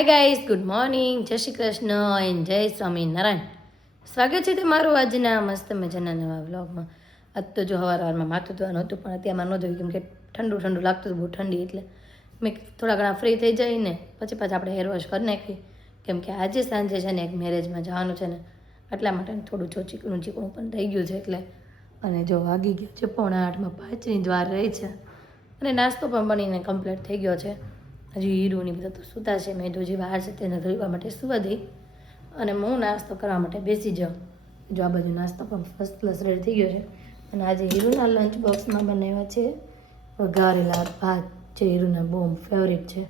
Hi guys, good morning, જય Shri Krishna and જય સ્વામિનારાયણ. સ્વાગત છે તમારું આજના મસ્ત મજાના નવા વ્લોગમાં. આજ તો જો સવારમાં માથું ધોવાનું હતું પણ અત્યારમાં ન ધોયું કેમ કે ઠંડુ ઠંડુ લાગતું હતું, બહુ ઠંડી, એટલે મેં થોડા ઘણા ફ્રી થઈ જઈને પછી પાછા આપણે હેર વોશ કરી નાખી કેમ કે આજે સાંજે છે ને એક મેરેજમાં જવાનું છે ને, એટલા માટે થોડું જો ચીકણું પણ થઈ ગયું છે એટલે. અને જો વાગી ગયો છે 7:45, 5ની જ વાર રહી છે અને નાસ્તો પણ બનીને કમ્પ્લીટ થઈ ગયો છે. હજી હીરુની બધા તો સૂતા છે, મેં તો જે બહાર છે તેને ધોવા માટે સુવા દઈ અને હું નાસ્તો કરવા માટે બેસી જાઉં. જો આ બધું નાસ્તો પણ ફર્સ્ટ ક્લાસ રેડી થઈ ગયો છે. અને આજે હીરુના લંચ બોક્સમાં બનાવ્યા છે વઘારેલા ભાત, જે હીરુના બહુ ફેવરેટ છે.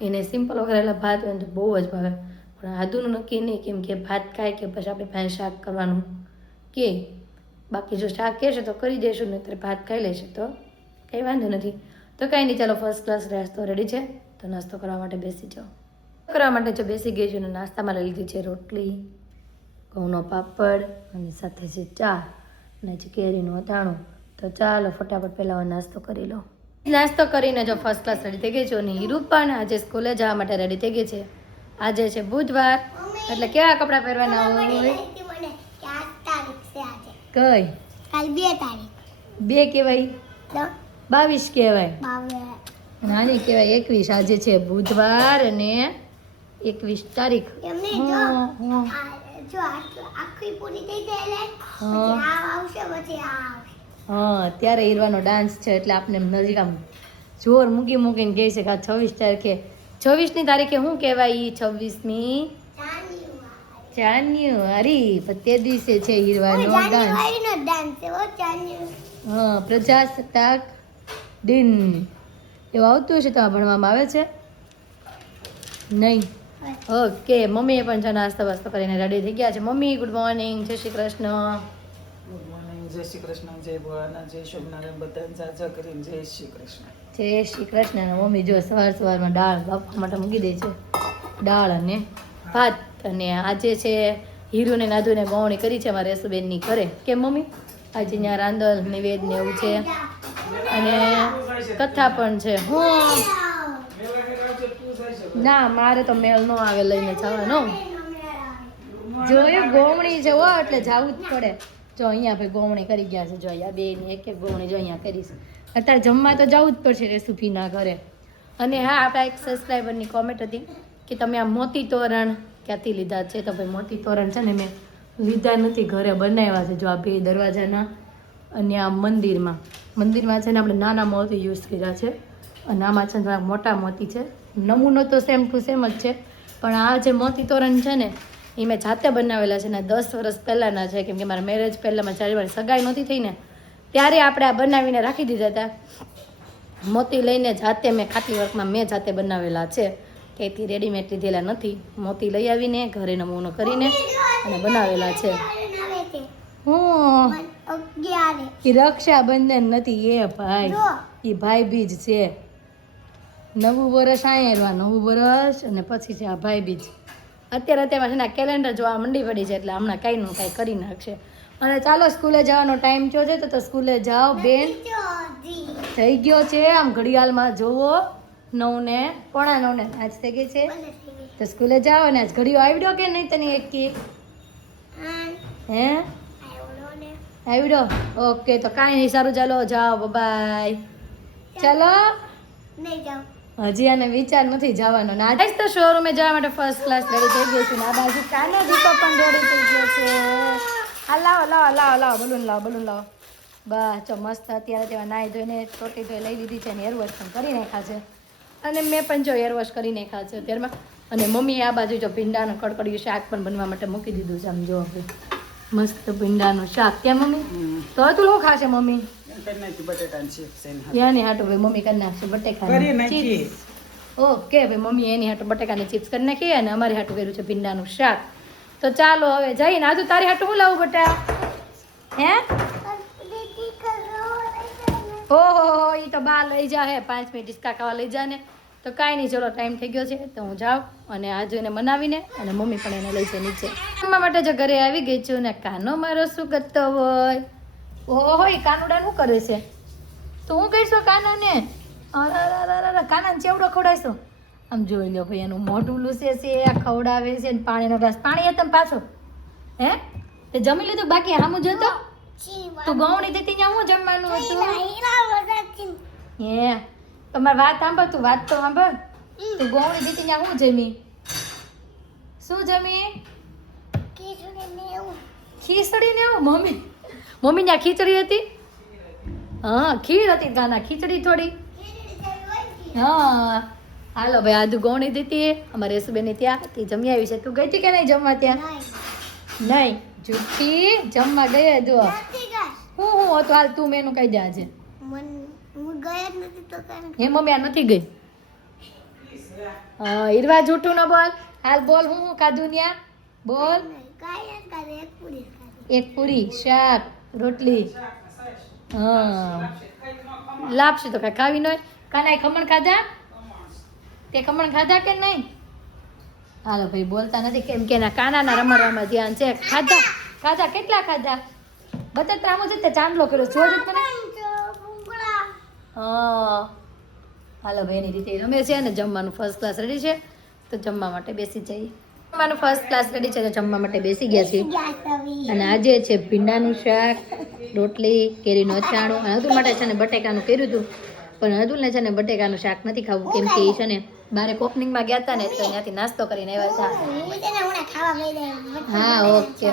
એને સિમ્પલ વઘારેલા ભાત હોય તો બહુ જ ભાવે, પણ આદુનું નક્કી નહીં કેમ કે ભાત ખાય કે પછી આપણે પાસે શાક કરવાનું કે, બાકી જો શાક કહેશે તો કરી દઈશું, ને ત્યારે ભાત ખાઈ લેશે તો કંઈ વાંધો નથી. તો કાંઈ નહીં, ચાલો ફર્સ્ટ ક્લાસ નાસ્તો રેડી છે તો નાસ્તો કરવા માટે બેસી જાઓ. કરવા માટે જો બેસી ગઈ છું ને નાસ્તામાં લઈ લીધી છે રોટલી, ઘઉંનો પાપડ અને સાથે છે ચા અને છે કેરીનું અથાણું. તો ચાલો ફટાફટ પહેલાં નાસ્તો કરી લો. નાસ્તો કરીને જો ફર્સ્ટ ક્લાસ રેડી થઈ ગઈ છું અને હીરુ પણ આજે સ્કૂલે જવા માટે રેડી થઈ ગઈ છે. આજે છે બુધવાર એટલે કેવા કપડાં પહેરવાના હોય? કઈ કાલ 2 તારીખ 2 કહેવાય, 22 કહેવાય, નાની કહેવાય 21. આજે છે બુધવાર અને 21 તારીખ. એમને જો આખી પૂરી થઈ જાય એટલે આ આવશે પછી આ આવશે. હા, ત્યારે હીરવાનો ડાન્સ છે એટલે આપણે નજીક આમ જોર મૂકીને કહી છે કે 26 તારીખે, 26ની તારીખે શું કહેવાય? 26મી જાન્યુઆરી. તે દિવસે છે હીરવાનો ડાન્સ. હા, પ્રજાસત્તાક દિન એવું આવતું હશે. તો ભણવામાં આવે છે નહીં? ઓકે, મમ્મીએ પણ જો નાસ્તો વાસ્તો કરીને રેડી થઈ ગયા છે. મમ્મી ગુડ મોર્નિંગ, જય શ્રી કૃષ્ણ. ગુડ મોર્નિંગ, જય શ્રી કૃષ્ણ, જય ભોળાનાથ, જય સ્વામિનારાયણ, બધાને જાજા કરીને જય શ્રી કૃષ્ણ. જય શ્રી કૃષ્ણ. અને મમ્મી જો સવારમાં દાળ બાફવા માટે મૂકી દે છે, દાળ અને ભાત. અને આજે છે હીરુને નાધુને ગૌણી કરી છે મારે રેસુબેનની ઘરે. કેમ મમ્મી? આજે ત્યાં રાંદલ નિવેદ ને એવું છે અને કથા પણ છે. ના, મારે તો મેળ ન આવે લઈને જવાનો. જો એ ગોમણી છે હો એટલે જવું જ પડે. જો અહીંયા ભાઈ ગોમણી કરી ગયા છે, જો અહીંયા બેની એક ગોમણી જો અહીંયા કરી છે. અત્યારે જમવા તો જવું જ પડશે રેસુફીના ઘરે. અને હા, આપણા એક સબસ્ક્રાઈબરની કોમેન્ટ હતી કે તમે આ મોતી તોરણ ક્યાંથી લીધા છે? તો ભાઈ મોતી તોરણ છે ને મેં લીધા નથી, ઘરે બનાવ્યા છે. જો આ 2 દરવાજાના અને આ મંદિરમાં છે ને આપણે નાના મોતી યુઝ કર્યા છે અને આમાં છે ને મોટા મોતી છે. નમૂનો તો સેમ ટુ સેમ જ છે, પણ આ જે મોતી તોરણ છે ને એ મેં જાતે બનાવેલા છે ને 10 વર્ષ પહેલાંના છે. કેમ કે મારા મેરેજ પહેલાંમાં જ્યારે મારી સગાઈ નહોતી થઈ ને ત્યારે આપણે આ બનાવીને રાખી દીધા હતા. મોતી લઈને જાતે મેં ખાતી વર્કમાં મેં જાતે બનાવેલા છે, ક્યાંયથી રેડીમેડ લીધેલા નથી. મોતી લઈ આવીને ઘરે નમૂનો કરીને અને બનાવેલા છે. હું એ રક્ષાબંધન નથી એ ભાઈ, એ ભાઈ બીજ છે. નવું વર્ષ આયેલા, નવું વર્ષ અને પછી છે આ ભાઈ બીજ. અત્યારે છે ને કેલેન્ડર જોવા મંડી પડી છે એટલે હમણાં કાંઈ કાંઈ કરી નાખશે. અને ચાલો સ્કૂલે જવાનો ટાઈમ થયો છે તો સ્કૂલે જાઓ બેન. થઈ ગયો છે, આમ ઘડિયાળમાં જોવો 9:45 આજ થઈ ગઈ છે. તો સ્કૂલે જાઓ ને આજ ઘડીઓ આવડ્યો કે નહીં તને? એક હે આવડ્યો? ઓકે, તો કાંઈ નહીં, સારું ચાલો જાઓ, બાય. ચાલો હજી આને વિચાર નથી જવાનો. ને આજે તો શોરૂમે જવા માટે ફર્સ્ટ ક્લાસ રેડી થઈ ગઈ છું. ને આ બાજુ કાનો દીકો પણ રેડી થઈ ગયો છે. આ લાવો બલૂન લાવો. બસ જો મસ્ત અત્યારે તેમાં નાહી ધોઈને ચોટી ધોઈ લઈ લીધી છે અને હેર વોશ પણ કરી નાખ્યા છે. અને મેં પણ જો હેર વોશ કરી નાખ્યા છે અત્યારમાં. અને મમ્મીએ આ બાજુ જો ભીંડાનું કડકડિયું શાક પણ બનવા માટે મૂકી દીધું છે. આમ જો મસ્ત ભીંડાનું શાક. ત્યાં મમ્મી તો તું શું ખાશે? મમ્મી યાની હાટું ભાઈ મમ્મી કરી નાખશે બટેકાની ચિપ્સ. ઓકે ભાઈ, મમ્મી એની હાટું બટેકાની ચિપ્સ કરી નાખી અને અમારી હાટું કર્યું છે ભીંડાનું શાક. તો ચાલો હવે જઈને આજુ તારી હાટું હું લાવું બટા? હે ઓહો, એ તો બા લઈ જા હે 5 મિનિટ હિસકા ખાવા લઈ જા ને. તો કાંઈ નહીં, ચલો ટાઈમ થઈ ગયો છે તો હું જાઉં અને આજુ એને મનાવીને અને મમ્મી પણ એને લઈ જાય નીચે. મમ્મા માટે જો ઘરે આવી ગઈ છું ને કાનો મારો શું કરતો હોય? ઓહો, એ કાનુડા શું કરે છે? તો હું કહીશું કાનાને? કાનાને ચેવડો ખવડાવીશું આમ જોઈ લો ભાઈ એનું મોઢું લૂસે છે, ખવડાવે છે ને પાણીનો ગ્લાસ. પાણી હતા પાછો હે તે જમી લીધું બાકી સામું જોતો તું ગૌણી દીધી ત્યાં હું જમવાનું હતું હે તમારી વાત સાંભળ તું વાત તો સાંભળ તું ગૌણી દીધી ત્યાં હું જમી શું જમી ખીચડી ને એવું મમ્મી ત્યાં ખીચડી હતી હા ખીર હતી ગાના ખીચડી થોડી હા હાલો ભાઈ આદુ ગૌણી દીધી અમારે યશુબેન ત્યાં તે જમી આવી છે તું ગઈ હતી કે નહીં જમવા ત્યાં નહીં જુઠ્ઠી જમવા ગઈ જો હું હતું હાલ તું મેનું કહી દે આજે હે મમ્મી આ નથી ગઈ હા ઈરવા જૂઠું ન બોલ હાલ બોલ હું ખાધું ન્યા બોલ એક પૂરી શાક રોટલી હા લાપસી તો કાંઈ ખાવી નહીં કાના ખમણ ખાધા તે ખમણ ખાધા કે નહીં હાલો ભાઈ બોલતા નથી કેમ કે એના કાનાના રમાડવામાં ધ્યાન છે ખાધા કેટલા ખાધા બતરામો છે તે ચાંદલો કર્યો જોજો તને હા હાલો ભાઈ એની રીતે રમે છે ને જમવાનું ફર્સ્ટ ક્લાસ રેડી છે તો જમવા માટે બેસી જઈએ જમવાનું ફર્સ્ટ ક્લાસ રેડી છે તો જમવા માટે બેસી ગયા છીએ અને આજે છે ભીંડાનું શાક રોટલી કેરીનું અથાણું અને અતુલ માટે છે ને બટેકાનું કર્યું હતું પણ અતુલને છે ને બટેકાનું શાક નથી ખાવું કેમ કે એ છે ને બારે ઓપનિંગમાં ગયા હતા ને તો ત્યાંથી નાસ્તો કરીને આવ્યા હતા હા ઓકે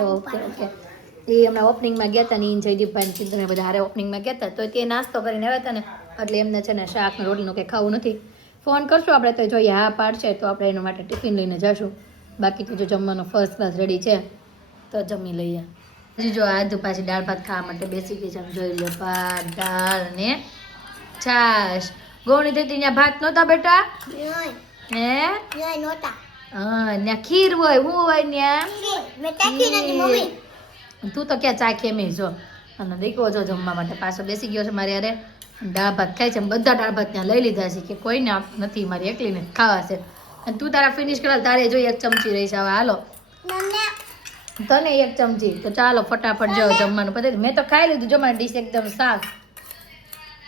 એ હમણાં ઓપનિંગમાં ગયા હતા ને જયદીપભાઈ ચિંતને બધા હારે ઓપનિંગમાં ગયા હતા તો તે નાસ્તો કરીને આવ્યા હતા ને એટલે એમને છે ને શાક ને રોટલીનું કંઈ ખાવું નથી ફોન કરશું આપણે તો જોઈએ હા પાડશે તો આપણે એના માટે ટિફિન લઈને જશું બાકી તો જો જમવાનું ફર્સ્ટ ક્લાસ રેડી છે તો જમી લઈએ હજી જો આજુ પાછી દાળ ભાત ખાવા માટે બેસી ગઈ છે આમ જોઈ લો ભાત દાળ ને છાશ ગોણી દેતી ત્યાં ભાત નહોતા બેટા હે હા ત્યાં ખીર હોય હું હોય ત્યાં તું તો ક્યાં ચા ખેમી જો અને દીકરો જો જમવા માટે પાછો બેસી ગયો છે મારે યારે દાળ ભાત ખાય છે બધા દાળ ભાત ત્યાં લઈ લીધા છે કે કોઈને નથી મારી એકલીને ખાવા છે અને તું તારા ફિનિશ કરાવ તારે જો એક ચમચી રહી છે હવે હાલો તને એક ચમચી તો ચાલો ફટાફટ જાઓ જમવાનું પતે મેં તો ખાઈ લીધું જમવાની ડીશ એકદમ સાફ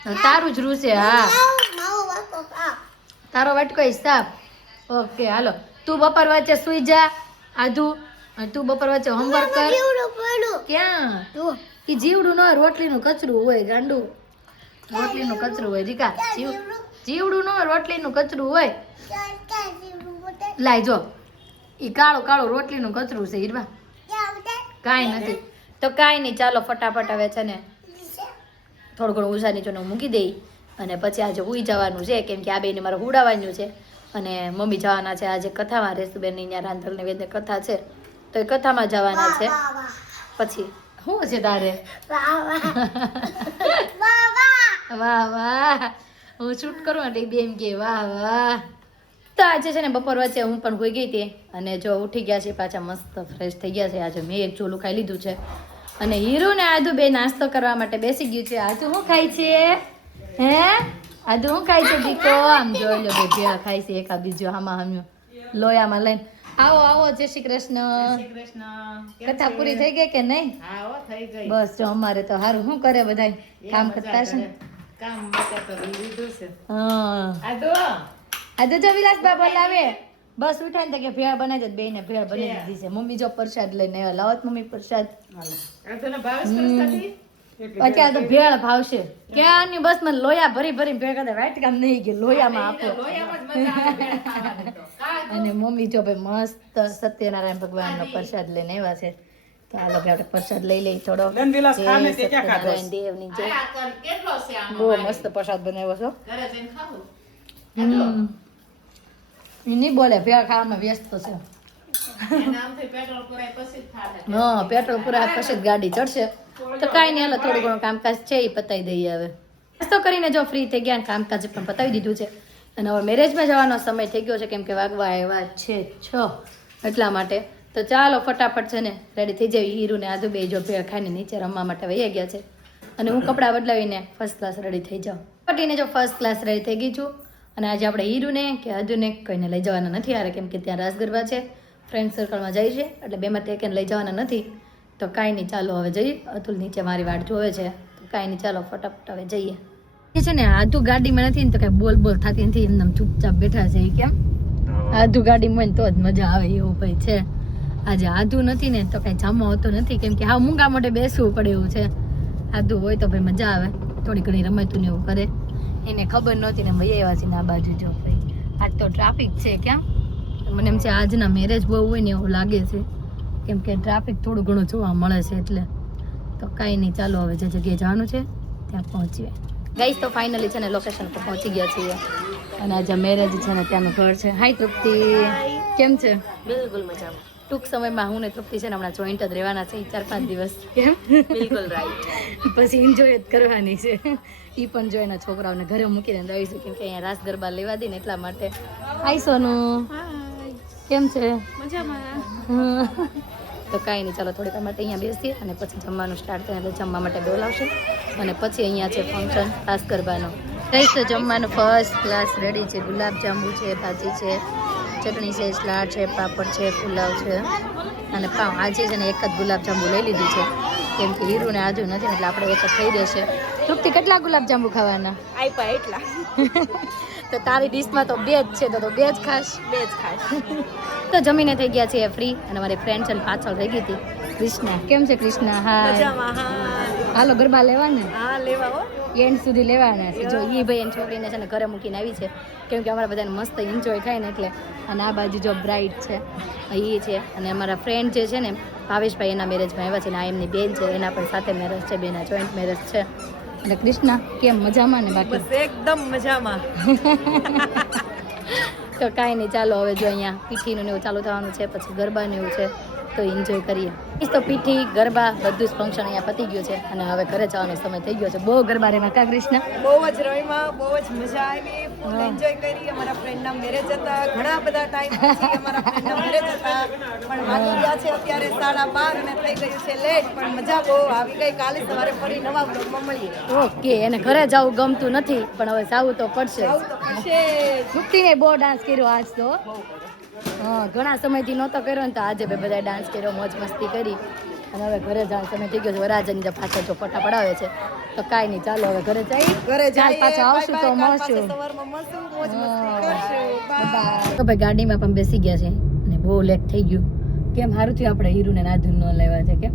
તારું જ રૂસે હા તારો વાટકો સાફ ઓકે હાલો તું બપોર વચ્ચે સુઈ જા આધુ અને તું બપોર વચ્ચે હોમવર્ક કર ક્યાં એ જીવડું ન રોટલીનું કચરું હોય ગાંડું રોટલીનું કચરું હોય રીકા જીવડું ન રોટલીનું કચરું હોય લાય જો ઈ કાળું કાળું રોટલીનું કચરું છે હીરવા કાંઈ નથી તો કાંઈ નહીં ચાલો ફટાફટ હવે છે ને થોડું ઘણું ઉષા નીચે મૂકી દઈ અને પછી આજે હુઈ જવાનું છે કેમ કે આ બેને મારે હુડાવવાનું છે અને મમ્મી જવાના છે આજે કથામાં રેસુબેનની ત્યાં રાંધણ નિવેદન કથા છે તો એ કથામાં જવાના છે પછી શું છે તારે વાહ વાહ હું શૂટ કરું એટલે બેન કે વાહ વાહ તો આજે છે ને બપોર વચ્ચે હું પણ હોઈ ગઈ હતી અને જો ઉઠી ગયા છે પાછા મસ્ત ફ્રેશ થઈ ગયા છે આજે મેં એક ચોલું ખાઈ લીધું છે અને હીરો ને આદુ બે નાસ્તો કરવા માટે બેસી ગયું છે આદુ શું ખાય છે હે આદુ શું ખાય છે દીકો આમ જોઈ લો બે ભેળ ખાય છે એકા બીજો આમાં હમ્યો લોયામાં લઈને આવો આવો જય શ્રી કૃષ્ણ કથા પૂરી થઈ ગઈ કે નહીં બસ જો અમારે તો સારું શું કરે બધા કામ કરતા છે ને હા આદુ જો વિલાસ બાબા લાવે બસ ઉઠાય ને કે ભેળ બનાવી દે બેને ભેળ બનાવી દીધી છે મમ્મી જો પ્રસાદ લઈને આવ્યા લાવત મમ્મી પ્રસાદ અત્યારે તો ભેળ ભાવશે ક્યાંની બસ મને લોયા ભરી ભરી ભેળ કરતા વાઈટ કામ નહીં ગયું લોયામાં આપો અને મમ્મી જો ભાઈ મસ્ત સત્યનારાયણ ભગવાનનો પ્રસાદ લઈને આવ્યા છે તો હાલો આપણે પ્રસાદ લઈ લઈ થોડો સત્યનારાયણ દેવની જય બહુ મસ્ત પ્રસાદ બનાવ્યો છો નહીં બોલે ભેળ ખાવામાં વ્યસ્ત છે હા પેટ્રોલ પુરાય પછી જ ગાડી ચડશે તો કાંઈ નહીં હાલો થોડું ઘણું કામકાજ છે એ પતાવી દઈએ હવે નાસ્તો કરીને જો ફ્રી થઈ ગયા કામકાજ પણ પતાવી દીધું છે અને હવે મેરેજમાં જવાનો સમય થઈ ગયો છે કેમ કે વાગવા આવ્યા છે 6 એટલા માટે તો ચાલો ફટાફટ છે ને રેડી થઈ જાય હીરું ને આદુ બે જો ભેળ ખાઈને નીચે રમવા માટે વહી ગયા છે અને હું કપડાં બદલાવીને ફર્સ્ટ ક્લાસ રેડી થઈ જાઉં પટીને જો ફર્સ્ટ ક્લાસ રેડી થઈ ગઈ છું અને આજે આપણે હીરુને કે આદુને કહીને લઈ જવાના નથી હારે કેમ કે ત્યાં રાસ ગરબા છે ફ્રેન્ડ સર્કલમાં જાય છે એટલે બેમાં તે લઈ જવાના નથી તો કાંઈ નહીં ચાલો હવે જઈએ અતુલ નીચે મારી વાટ જોવે છે તો કાંઈ નહીં ચાલો ફટાફટ હવે જઈએ એ છે ને આદુ ગાડીમાં નથી ને તો કાંઈ બોલ બોલ થતી નથી એમને ચૂપચાપ બેઠા છે એ કેમ આધુ ગાડીમાં હોય ને તો જ મજા આવે એવું ભાઈ છે. આજે આધુ નથી ને તો કઈ જામો હોતો નથી, કેમ કે હા મૂંગા મોઢે બેસવું પડે એવું છે. આધુ હોય તો ભાઈ મજા આવે, થોડી ઘણી રમાતું ને એવું કરે. એને ખબર નહોતી ને ભાઈ આવ્યા છે ને આ બાજુ જો ભાઈ આજ તો ટ્રાફિક છે. ક્યાં મને એમ છે આજના મેરેજ બહુ હોય ને એવું લાગે છે, કેમ કે ટ્રાફિક થોડું ઘણું જોવા મળે છે. એટલે તો કાંઈ નહીં, ચાલો હવે જે જગ્યાએ જવાનું છે ત્યાં પહોંચીએ. ગાઈસ તો ફાઇનલી છે ને લોકેશન પર પહોંચી ગયા છીએ અને આજે મેરેજ છે ને ત્યાંનું ઘર છે. હાય તૃપ્તિ, કેમ છે? બિલકુલ મજામાં. ટૂંક સમયમાં હું ને તૃપ્તિ છે ને હમણાં જોઈન્ટ જ રહેવાના છે 4-5 દિવસ. કેમ? બિલકુલ રાઈટ. પછી એન્જોય જ કરવાની છે. એ પણ જો એના છોકરાઓને ઘરે મૂકીને રહીશું, કેમ કે અહીંયા રાસ ગરબા લેવા દે ને એટલા માટે. હાય સોનું, કેમ છે? મજામાં. તો કાંઈ નહીં, ચાલો થોડીક વાર માટે અહીંયા બેસીએ અને પછી જમવાનું સ્ટાર્ટ થાય એટલે જમવા માટે બોલાવશે અને પછી અહીંયા છે ફંક્શન રાસ ગરબાનો. કઈ તો જમવાનું ફર્સ્ટ ક્લાસ રેડી છે. ગુલાબજાંબુ છે, ભાજી છે, ચટણી છે, સલાડ છે, પાપડ છે, પુલાવ છે અને પાઉં. આજે છે ને એક જ ગુલાબજાંબુ લઈ લીધું છે, કેમ કે હીરુને આજુ નથી ને એટલે આપણે એક જ થઈ રહેશે. તૃપ્તિ કેટલા ગુલાબજાંબુ ખાવાના? આપ્યા એટલા. તો તારી ડિશમાં તો બે જ છે, તો બે જ ખાશ. બે જ ખાસ. તો જમીને થઈ ગયા છીએ ફ્રી અને મારી ફ્રેન્ડ છે ને પાછળ રહી ગઈ હતી. કૃષ્ણા, કેમ છે કૃષ્ણા? હા, મજામાં. હા. હાલો ગરબા લેવા ને, હા લેવા હો. એન્ડ સુધી લેવાના છે. જો એ ભાઈ એની છોકરીને છે ને ઘરે મૂકીને આવી છે, કેમ કે અમારા બધાને મસ્ત એન્જોય થાય ને એટલે. અને આ બાજુ જો બ્રાઇડ છે એ છે અને અમારા ફ્રેન્ડ જે છે ને ભાવેશભાઈ એના મેરેજમાં આવ્યા છે ને આ એમની બેન છે, એના પણ સાથે મેરેજ છે, બેના જોઈન્ટ મેરેજ છે. અને કૃષ્ણા કેમ મજામાં ને? બાકી બસ એકદમ મજામાં. તો કાંઈ નહીં, ચાલો હવે જો અહીંયા પીઠીનું ને એવું ચાલુ થવાનું છે, પછી ગરબા ને એવું છે તો એન્જોય કરીએ. તો પીઠી ગરબા બધું જ ફંક્શન અહીંયા પતી ગયું છે અને હવે ઘરે જવાનો સમય થઈ ગયો છે. બહુ ગરબા રેમાં કા કૃષ્ણ? બહુ જ રમ્યા, બહુ જ મજા આવી, ફૂલ એન્જોય કરી. અમારા ફ્રેન્ડના મેરેજ હતા, ઘણા બધા ટાઈમ પછી અમારા ફ્રેન્ડના મેરેજ હતા, પણ વાગી ગયા છે અત્યારે 12:30 અને થઈ ગયું છે લેટ, પણ મજા બહુ આવી ગઈ. કાલે સવારે ફરી નવા બ્લોગમાં મળીએ. ઓકે, એને ઘરે જવું ગમતું નથી પણ હવે જવું તો પડશે. આવું તો પડશે જ. મુક્તિને બહુ ડાન્સ કર્યો આજ તો. હા, ઘણા સમયથી નહોતો કર્યો ને તો આજે બે બધા ડાન્સ કર્યો, મોજ મસ્તી કરી અને હવે ઘરે જવાનો સમય થઈ ગયો છે. વરાજાની પાછળ જો ફોટા પડાવે છે તો કાંઈ નહીં, ચાલો હવે ઘરે જઈ ઘરે ચાલ જઈએ, પાછા આવશું તો bye bye, કાલ પાછા મળશું. સવારમાં મળશું, મોજ મસ્તી કરશું. Bye. તો ભાઈ ગાડીમાં પણ બેસી ગયા છે અને બહુ લેટ થઈ ગયું. કેમ સારું થયું આપણે હીરુને નાધુન ન લેવા છે? કેમ?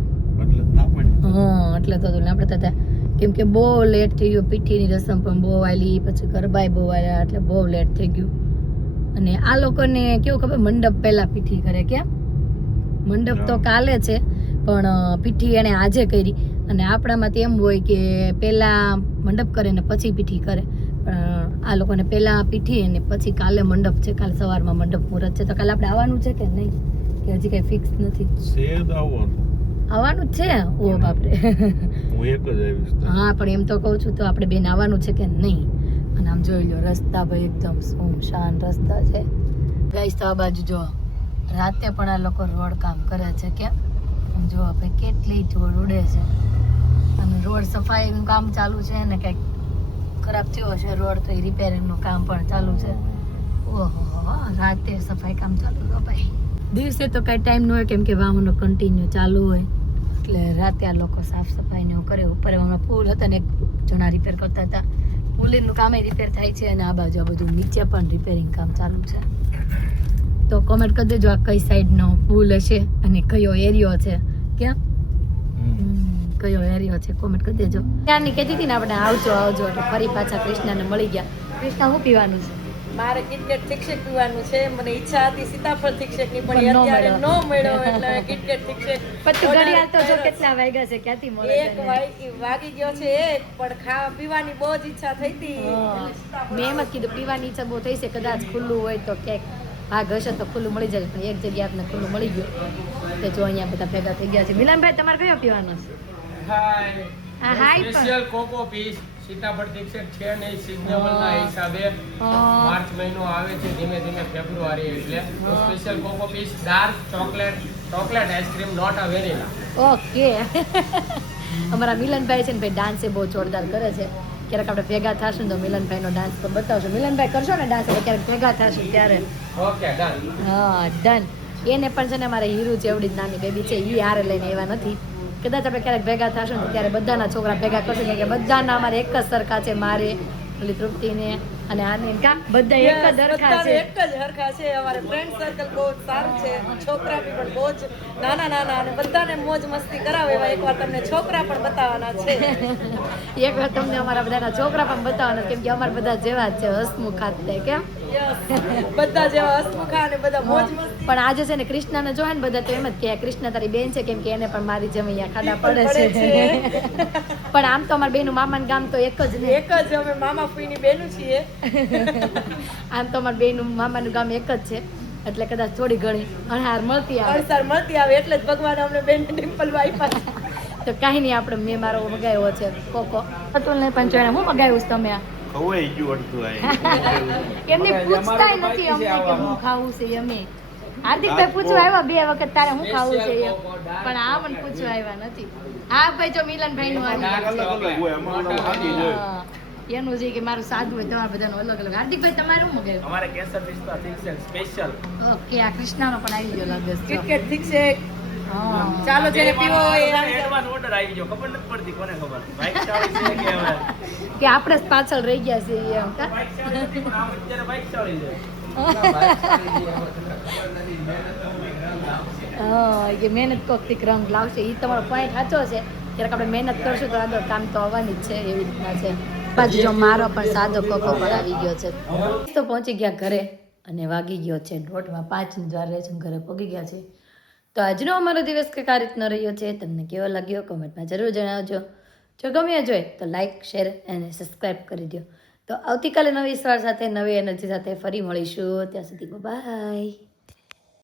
હા, એટલે તો આપણે તો કેમ કે બહુ લેટ થઈ ગયું. પીઠીની રસમ પણ બહુ આવેલી, પછી ગરબાય બહુ આવ્યા, એટલે બહુ લેટ થઈ ગયું. અને આ લોકોને કેવું ખબર, મંડપ પહેલા પીઠી કરે. કેમ? મંડપ તો કાલે છે પણ પીઠી એને આજે કરી. અને આપણામાં તો એમ હોય કે પહેલા મંડપ કરે ને પછી પીઠી કરે, પણ આ લોકોને પહેલા પીઠી અને પછી કાલે મંડપ છે. કાલે સવારમાં મંડપ મુહૂર્ત છે. તો કાલે આપણે આવવાનું છે કે નહીં, કે હજી કઈ ફિક્સ નથી? આવવાનું જ છે. ઓ બાપરે. હા, પણ એમ તો કહું છું તો આપણે બેન આવવાનું છે કે નહીં? અને આમ જોઈ લો રસ્તા ભાઈ એકદમ સુમસાન રસ્તા છે. ગાઈસ તો આ બાજુ જો રાતે પણ આ લોકો રોડ કામ કરે છે. કેમ? જો ભાઈ કેટલી ધૂળ ઉડે છે અને રોડ સફાઈનું કામ ચાલુ છે ને કંઈક ખરાબ થયો છે રોડ, તો એ રિપેરિંગનું કામ પણ ચાલુ છે. ઓહો, રાતે સફાઈ કામ ચાલુ છે ભાઈ. દિવસે તો કાંઈ ટાઈમ ન હોય કેમ કે વાહનો કન્ટિન્યુ ચાલુ હોય, એટલે રાતે આ લોકો સાફ સફાઈ ને એવું કરે. ઉપર હમણાં પુલ હતા ને એક જણા રિપેર કરતા હતા, પુલનું કામ રિપેર થાય છે અને આ બાજુ આ બધું નીચે પણ રિપેરિંગ કામ ચાલુ છે. તો કોમેન્ટ કરી દેજો આ કઈ સાઈડનો પુલ હશે અને કયો એરિયો છે. કેમ? કયો એરિયો છે કોમેન્ટ કરી દેજો. ત્યારની કહેતી હતી ને આપણે આવજો આવજો, એટલે ફરી પાછા કૃષ્ણાને મળી ગયા. કૃષ્ણા શું પીવાનું છે? મારે કિટકેટ થિકશેક પીવાનું છે. મને ઈચ્છા હતી સીતાફળ થિકશેક ની, પણ પણ ન અત્યારે મળ્યો. ન મળ્યો, એટલે કિટકેટ થિકશેક. પત્તું ઘડિયાળ તો જો કેટલા વાગ્યા છે, ક્યાંથી મળે એક તને? વાગી ગયો છે એક, પણ ખાવા પીવાની બહુ જ ઈચ્છા થઈ હતી. હા, મેં એમ જ કીધું પીવાની ઈચ્છા બહુ થઈ છે, કદાચ ખુલ્લું હોય તો ક્યાંક ભાગ હશે તો ખુલ્લું મળી જાય, પણ એક જગ્યાએ આપણે ખુલ્લું મળી ગયું. તો જો અહીંયા બધા ભેગા થઈ ગયા છે. મિલનભાઈ તમારે કયો પીવાનો છે? હાય હા, હાય પણ. સ્પેશિયલ કોકો પીસ સીતાફળ ઠીક છે ને સિઝનેબલ ના હિસાબે માર્ચ મહિનો આવે છે, ધીમે ધીમે ફેબ્રુઆરી, એટલે special cocoa piece dark chocolate ice cream, not a vanilla. Okay. અમારા મિલનભાઈ છે ને ભાઈ ડાન્સ એ બહુ જોરદાર કરે છે. ક્યારેક આપણે ભેગા થશું ને તો મિલનભાઈનો ડાન્સ તો બતાવશો. મિલનભાઈ કરશો ને ડાન્સ એટલે ક્યારેક ભેગા થશું ત્યારે? Okay done. હા, ડન. એને પણ છે ને મારે હીરુ જેવડી જ નાની બેબી છે, એ હારે લઈને આવ્યા નથી. કદાચ આપણે ક્યારેક ભેગા થશું ને ત્યારે બધાના છોકરા ભેગા કરશું, કે બધાના અમારે એક જ સરખા છે. મારે ઓલી તૃપ્તિને અને આને કા બધા એક જ હરખા બધાને છે. એક જ હરખા છે. અમારે ફ્રેન્ડ સર્કલ બહુ જ સારું છે. છોકરા બી પણ બહુ જ નાના અને બધાને મોજ મસ્તી કરાવે એવા એકવાર તમને છોકરા પણ બતાવવાના છે. એક વાર તમને અમારા બધાના છોકરા પણ બતાવવાના કેમ કે અમારા બધા જેવા જ છે હસમુખ હાથ થાય કેમ Yes. બધા જેવા હસમુખા અને બધા મોજ મસ્તી પણ આજે છે ને કૃષ્ણને જોવે ને બધા તો એમ જ કે કૃષ્ણ તારી બેન છે કેમ કે એને પણ મારી જેમ અહીંયા ખાડા પડે પડે છે પણ આમ તો અમારા બેનું મામાનું ગામ તો એક જ ને એક જ અમે મામા ફૂઈની બેનું છીએ. આમ તો અમારા બેનું મામાનું ગામ એક જ છે એટલે કદાચ થોડી ઘણી અણહાર મળતી આવે અણસાર મળતી આવે એટલે જ ભગવાન અમને બેન ડિમ્પલ આપ્યા છે. તો કાંઈ નહીં આપણે મેં મારો મગાવ્યો છે કોકો અતુલને પણ જોઈને હું મગાવ્યું છે તમે આ ખવાઈ ગયું અડધું એમને પૂછતાય નથી અમને કે હું ખાવું છે અમે હાર્દિકભાઈ પૂછવા આવ્યા 2 વખત તારે હું ખાવું છે એમ પણ આ મને પૂછવા આવ્યા નથી આ ભાઈ જો મિલનભાઈ નું અલગ હોય એમાં ખાધી હોય એનું છે કે મારું સાદું હોય તમારા બધાનું અલગ અલગ હાર્દિકભાઈ તમારે શું મગાવ્યું અમારે કેસર પિસ્તા થિક સ્પેશિયલ ઓકે આ કૃષ્ણાનો પણ આવી ગયો લાગે છે કિટકેટ ઠીક છે. હા ચાલો જેને પીવો હોય એ એડવાન્સ ઓર્ડર આવી ગયો ખબર નથી પડતી કોને ખબર બાઇક ચાલી છે કે હવે કે આપણે જ પાછળ રહી ગયા છીએ એમ કા બાઇક ચાલી છે પણ આમ અત્યારે બાઇક ચાલી છે હા કે મહેનત કોકથી રંગ લાવશે એ તમારો પોઈન્ટ સાચો છે ક્યારેક આપણે મહેનત કરશું તો આગળ કામ તો આવવાની જ છે એવી રીતના છે પાછું જો મારો પણ સાદો કોકો પણ આવી ગયો છે તો પહોંચી ગયા ઘરે અને વાગી ગયો છે 5:30 દ્વારા ઘરે પહોંચી ગયા છે તો આજનો અમારો દિવસ કંઈક આ રીતનો રહ્યો છે તમને કેવો લાગ્યો કમેન્ટમાં જરૂર જણાવજો જો ગમ્યો જોઈએ તો લાઈક શેર અને સબસ્ક્રાઈબ કરી દો તો આવતીકાલે નવી સવાર સાથે નવી એનર્જી સાથે ફરી મળીશું ત્યાં સુધી બાય